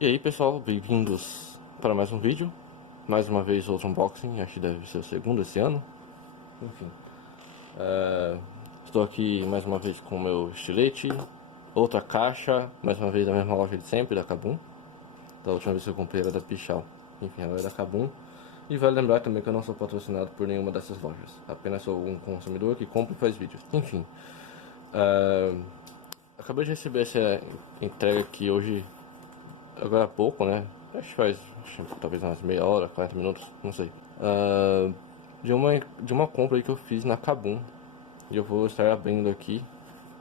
E aí pessoal, bem-vindos para mais um vídeo. Mais uma vez outro unboxing, acho que deve ser o segundo esse ano. Enfim, estou aqui mais uma vez com o meu estilete. Outra caixa, mais uma vez da mesma loja de sempre, da Kabum. Da última vez que eu comprei era da Pichau. Enfim, ela é da Kabum. E vale lembrar também que eu não sou patrocinado por nenhuma dessas lojas. Apenas sou um consumidor que compra e faz vídeos. Enfim, acabei de receber essa entrega aqui hoje, agora há pouco, né? Talvez umas meia hora, 40 minutos, não sei. De uma compra aí que eu fiz na Kabum. E eu vou estar abrindo aqui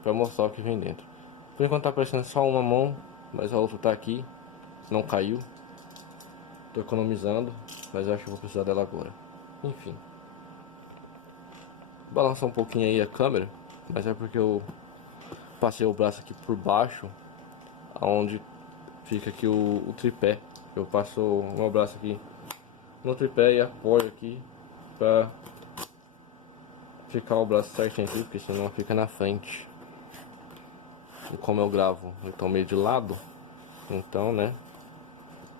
pra mostrar o que vem dentro. Por enquanto tá aparecendo só uma mão, mas a outra tá aqui. Não caiu. Tô economizando, mas eu acho que vou precisar dela agora. Enfim. Balançar um pouquinho aí a câmera, mas é porque eu passei o braço aqui por baixo, aonde fica aqui o tripé. Eu passo o meu braço aqui no tripé e apoio aqui pra ficar o braço certinho aqui, porque senão fica na frente. E como eu gravo, então meio de lado, então, né,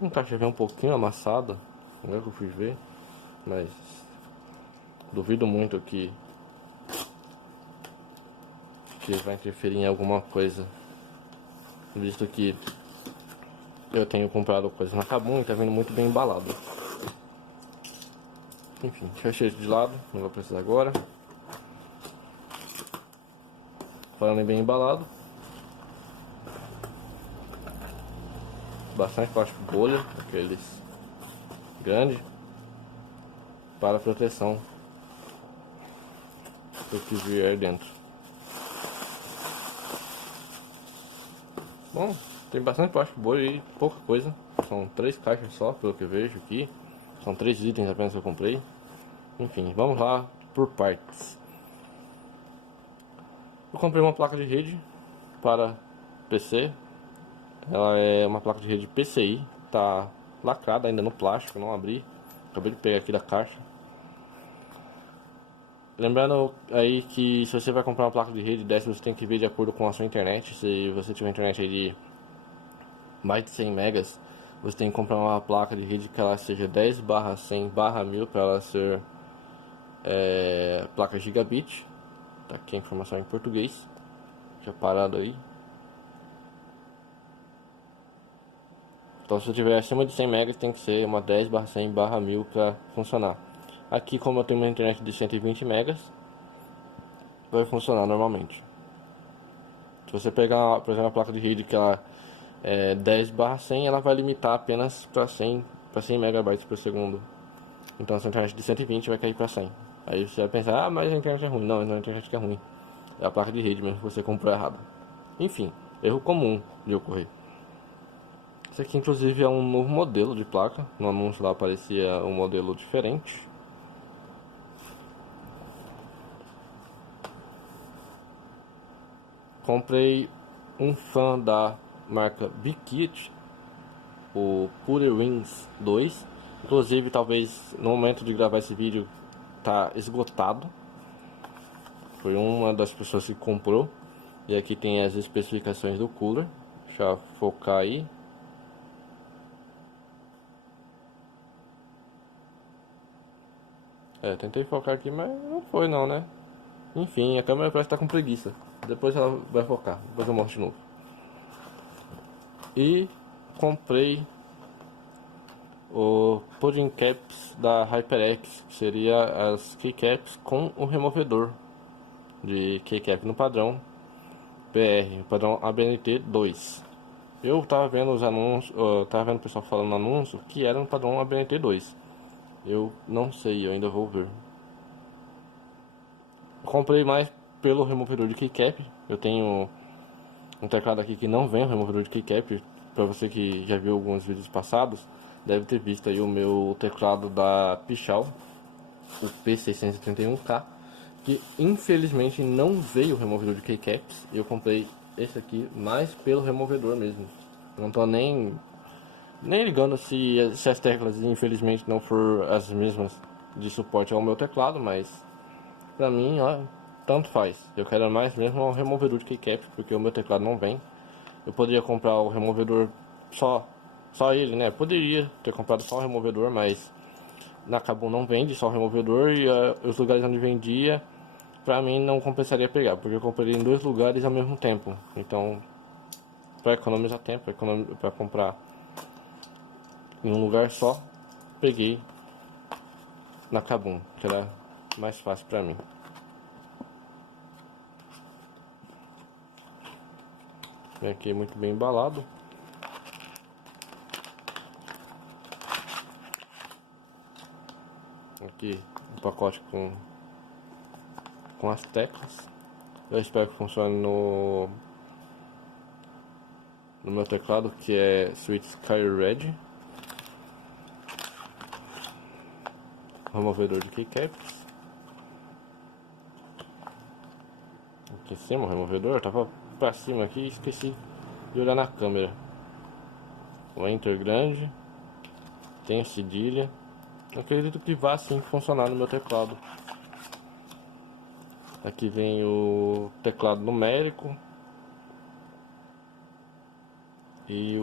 a caixa vem um pouquinho amassada, não é que eu fui ver, mas duvido muito que vai interferir em alguma coisa, visto que eu tenho comprado coisas na Kabum e tá vindo muito bem embalado. Enfim, deixa eu de lado, não vou precisar agora. Falando em bem embalado, bastante plástico bolha, aqueles grandes, para proteção do que vier dentro. Bom, tem bastante plástico bolha e pouca coisa. São 3 caixas só, pelo que eu vejo aqui. São 3 itens apenas que eu comprei. Enfim, vamos lá por partes. Eu comprei uma placa de rede para PC. Ela é uma placa de rede PCI. Tá lacrada ainda no plástico, não abri. Acabei de pegar aqui da caixa. Lembrando aí que se você vai comprar uma placa de rede dessa, você tem que ver de acordo com a sua internet. Se você tiver internet aí de mais de 100 megas, você tem que comprar uma placa de rede que ela seja 10/100/1000 para ela ser placa gigabit. Tá aqui a informação em português, já parado aí. Então se você tiver acima de 100 megas, tem que ser uma 10/100/1000 para funcionar. Aqui, como eu tenho uma internet de 120 megas, vai funcionar normalmente. Se você pegar, por exemplo, uma placa de rede que ela é 10/100, ela vai limitar apenas para 100 megabytes por segundo. Então a sua internet de 120 vai cair para 100. Aí você vai pensar, ah, mas a internet é ruim. Não é a internet que é ruim. É a placa de rede mesmo que você comprou errado. Enfim, erro comum de ocorrer. Esse aqui inclusive é um novo modelo de placa. No anúncio lá aparecia um modelo diferente. Comprei um fan da marca Bikit, o Pure Wings 2. Inclusive, talvez no momento de gravar esse vídeo tá esgotado. Foi uma das pessoas que comprou. E aqui tem as especificações do cooler. Deixa eu focar aí. Tentei focar aqui, mas não foi não, né? Enfim, a câmera parece estar com preguiça. Depois ela vai focar. Depois eu mostro de novo. E comprei o pudding caps da HyperX, que seria as keycaps com o removedor de keycap no padrão BR, padrão ABNT 2. Eu tava vendo os anúncios, tava vendo o pessoal falando no anúncio que era no padrão ABNT 2. Eu não sei, eu ainda vou ver. Comprei mais pelo removedor de keycap. Eu tenho um teclado aqui que não vem o removedor de keycap. Para você que já viu alguns vídeos passados, deve ter visto aí o meu teclado da Pichau, o P631K, que infelizmente não veio o removedor de keycaps. E eu comprei esse aqui mais pelo removedor mesmo. Não tô nem ligando se as teclas infelizmente não for as mesmas de suporte ao meu teclado, mas pra mim, ó, tanto faz. Eu quero mais mesmo o removedor de keycaps, porque o meu teclado não vem. Eu poderia comprar o removedor só Só ele, né? Poderia ter comprado só o removedor, mas na Kabum não vende só o removedor e os lugares onde vendia, pra mim não compensaria pegar, porque eu comprei em dois lugares ao mesmo tempo. Então, pra economizar tempo, pra comprar em um lugar só, peguei na Kabum, que era mais fácil pra mim. Vem aqui muito bem embalado. Aqui um pacote com as teclas. Eu espero que funcione no meu teclado, que é Sweet Sky Red. Removedor de keycaps. Aqui em cima o removedor, tava pra cima aqui e esqueci de olhar na câmera. O Enter grande. Tem cedilha. Eu acredito que vá sim funcionar no meu teclado. Aqui vem o teclado numérico e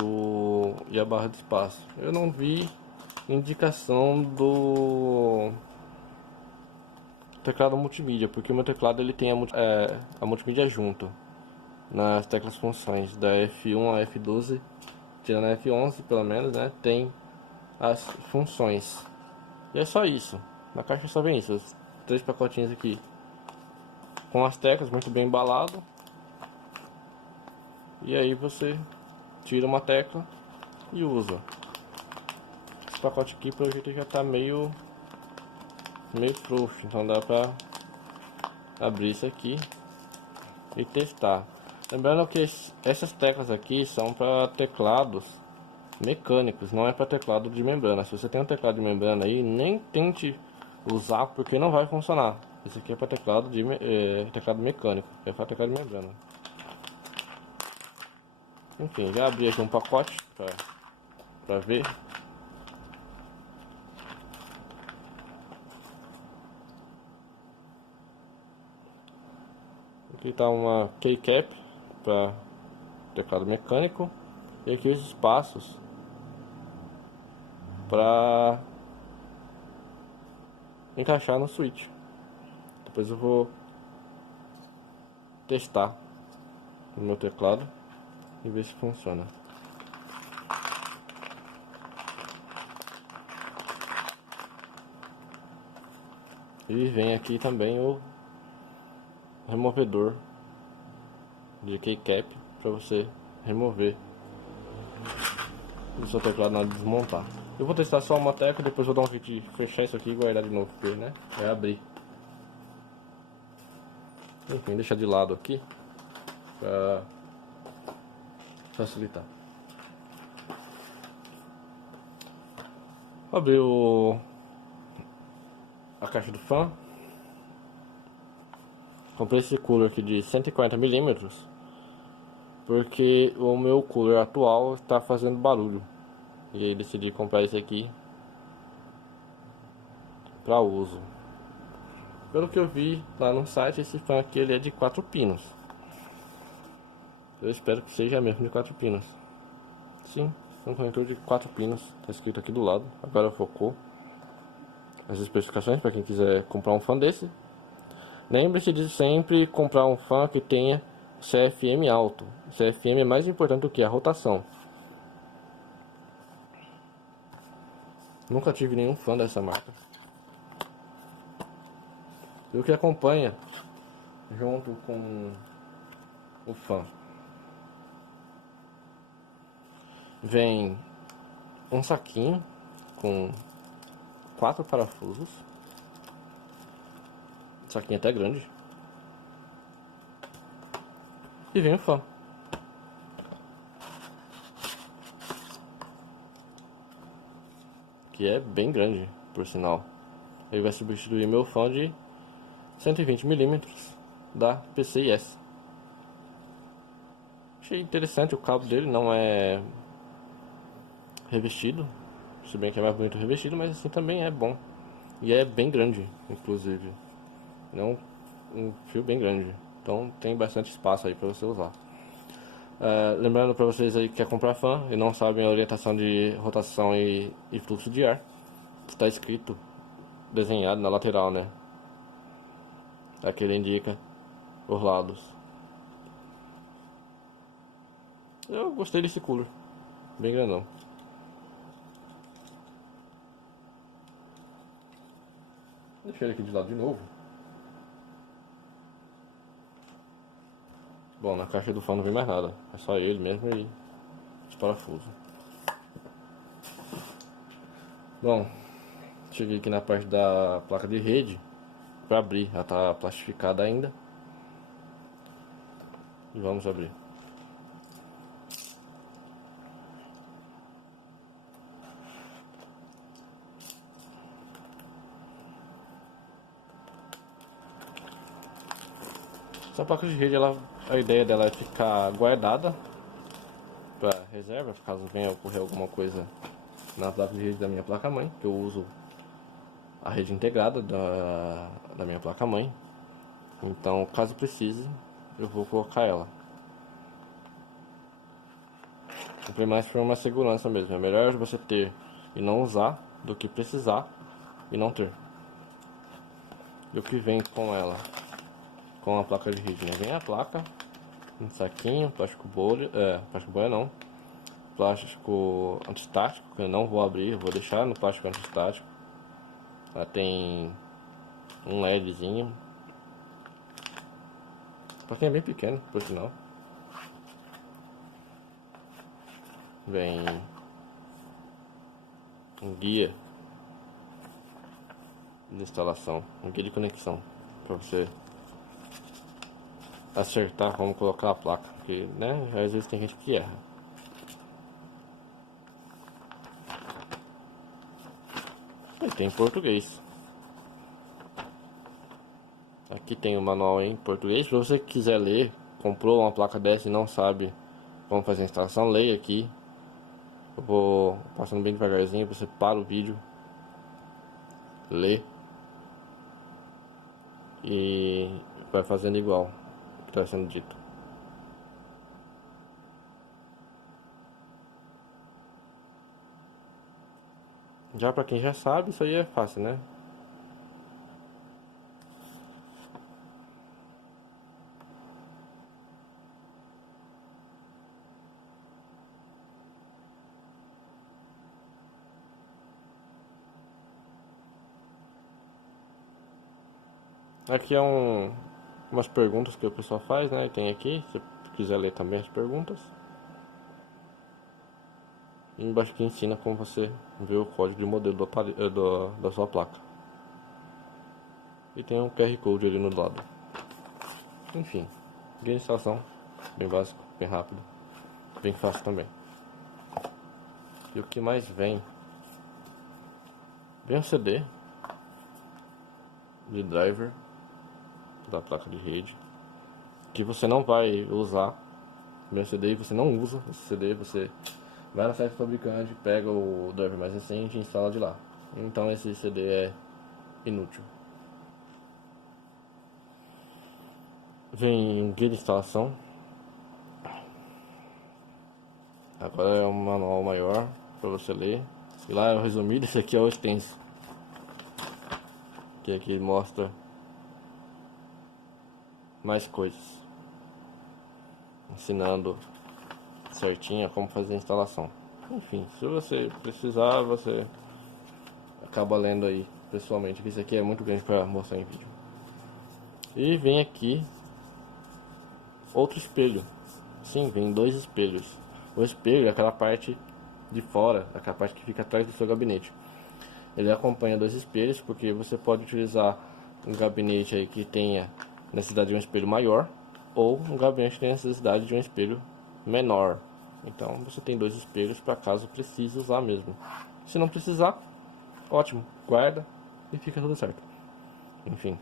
a barra de espaço. Eu não vi indicação do teclado multimídia, porque o meu teclado ele tem a multimídia junto nas teclas funções da F1 a F12, tirando a F11 pelo menos, né? Tem as funções. E é só isso. Na caixa só vem isso, os 3 pacotinhos aqui com as teclas muito bem embalado. E aí você tira uma tecla e usa. Esse pacote aqui pelo jeito já tá meio frouxo, então dá pra abrir isso aqui e testar. Lembrando que essas teclas aqui são para teclados mecânicos, não é para teclado de membrana. Se você tem um teclado de membrana aí, nem tente usar porque não vai funcionar. Esse aqui é para teclado teclado mecânico, é para teclado de membrana. Enfim, já abri aqui um pacote para ver. Aqui está uma keycap para teclado mecânico e aqui os espaços para encaixar no switch. Depois eu vou testar no meu teclado e ver se funciona. E vem aqui também o removedor de keycap para você remover do seu teclado na hora de desmontar. Eu vou testar só uma tecla, depois vou dar um jeito de fechar isso aqui e guardar de novo, porque, né, vai abrir. Enfim, deixar de lado aqui para facilitar. Abri a caixa do fã. Comprei esse cooler aqui de 140 mm porque o meu cooler atual está fazendo barulho. E aí decidi comprar esse aqui para uso. Pelo que eu vi lá no site, esse fã aqui ele é de 4 pinos. Eu espero que seja mesmo de 4 pinos. Sim, é um conector de 4 pinos. Tá escrito aqui do lado. Agora focou as especificações para quem quiser comprar um fã desse. Lembre-se de sempre comprar um fã que tenha CFM alto. CFM é mais importante do que a rotação. Nunca tive nenhum fã dessa marca. E o que acompanha junto com o fã vem um saquinho com 4 parafusos. Saquinho até grande. E vem o fã. Que é bem grande, por sinal. Ele vai substituir meu fã de 120 mm da PCIS. Achei interessante, o cabo dele não é revestido, se bem que é mais bonito revestido, mas assim também é bom. E é bem grande, inclusive. Não um fio bem grande. Então tem bastante espaço aí para você usar. Lembrando para vocês aí que quer comprar fan e não sabem a orientação de rotação e fluxo de ar, está escrito, desenhado na lateral, né? Aqui ele indica os lados. Eu gostei desse cooler, bem grandão. Deixa ele aqui de lado de novo. Bom, na caixa do fã não vem mais nada, é só ele mesmo e os parafusos. Bom, cheguei aqui na parte da placa de rede para abrir, ela tá plastificada ainda. E vamos abrir. Essa placa de rede, a ideia dela é ficar guardada para reserva, caso venha ocorrer alguma coisa na placa de rede da minha placa-mãe, que eu uso a rede integrada da minha placa-mãe. Então, caso precise, eu vou colocar ela. Comprei mais por uma segurança mesmo. É melhor você ter e não usar do que precisar e não ter. E o que vem com ela? Com a placa de rede, né? Vem a placa, um saquinho, plástico bolha, plástico bolha não, plástico antistático, que eu não vou abrir, eu vou deixar no plástico antistático. Ela tem um LEDzinho, a plaquinha é bem pequena, por sinal. Vem um guia de instalação, um guia de conexão, para você acertar como colocar a placa, porque, né, às vezes tem gente que erra. E tem em português. Aqui tem o manual em português, se você quiser ler, comprou uma placa dessa e não sabe como fazer a instalação, leia aqui. Eu vou passando bem devagarzinho, você para o vídeo, lê e vai fazendo igual o que está sendo dito. Já para quem já sabe, isso aí é fácil, né? Aqui é umas perguntas que o pessoal faz, né? Tem aqui, se quiser ler também as perguntas. E embaixo que ensina como você vê o código de modelo da sua placa. E tem um QR Code ali no lado. Enfim, guia de instalação, bem básico, bem rápido, bem fácil também. E o que mais vem? Vem um CD de driver da placa de rede que você não vai usar. Meu CD você não usa esse CD, você vai no site do fabricante, pega o driver mais recente e instala de lá. Então esse CD é inútil. Vem um guia de instalação. Agora é um manual maior para você ler. E lá é o resumido, esse aqui é o extenso. Que aqui mostra mais coisas, ensinando certinho como fazer a instalação. Enfim, se você precisar, você acaba lendo aí pessoalmente, que isso aqui é muito grande para mostrar em vídeo. E vem aqui outro espelho. Sim, vem dois espelhos. O espelho é aquela parte de fora, aquela parte que fica atrás do seu gabinete. Ele acompanha dois espelhos, porque você pode utilizar um gabinete aí que tenha necessidade de um espelho maior, ou um gabinete que tenha necessidade de um espelho menor. Então você tem dois espelhos para caso precise usar mesmo. Se não precisar, ótimo, guarda e fica tudo certo. Enfim,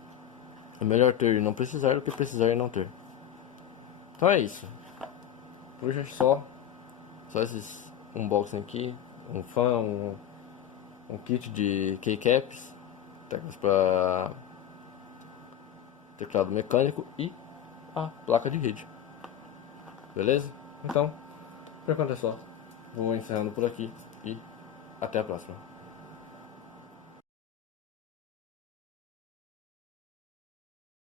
é melhor ter e não precisar do que precisar e não ter. Então é isso. Hoje é só esses unboxing aqui, um fan, um kit de keycaps, teclas para teclado mecânico e a placa de rede. Beleza? Então, por enquanto é só. Vou encerrando por aqui e até a próxima.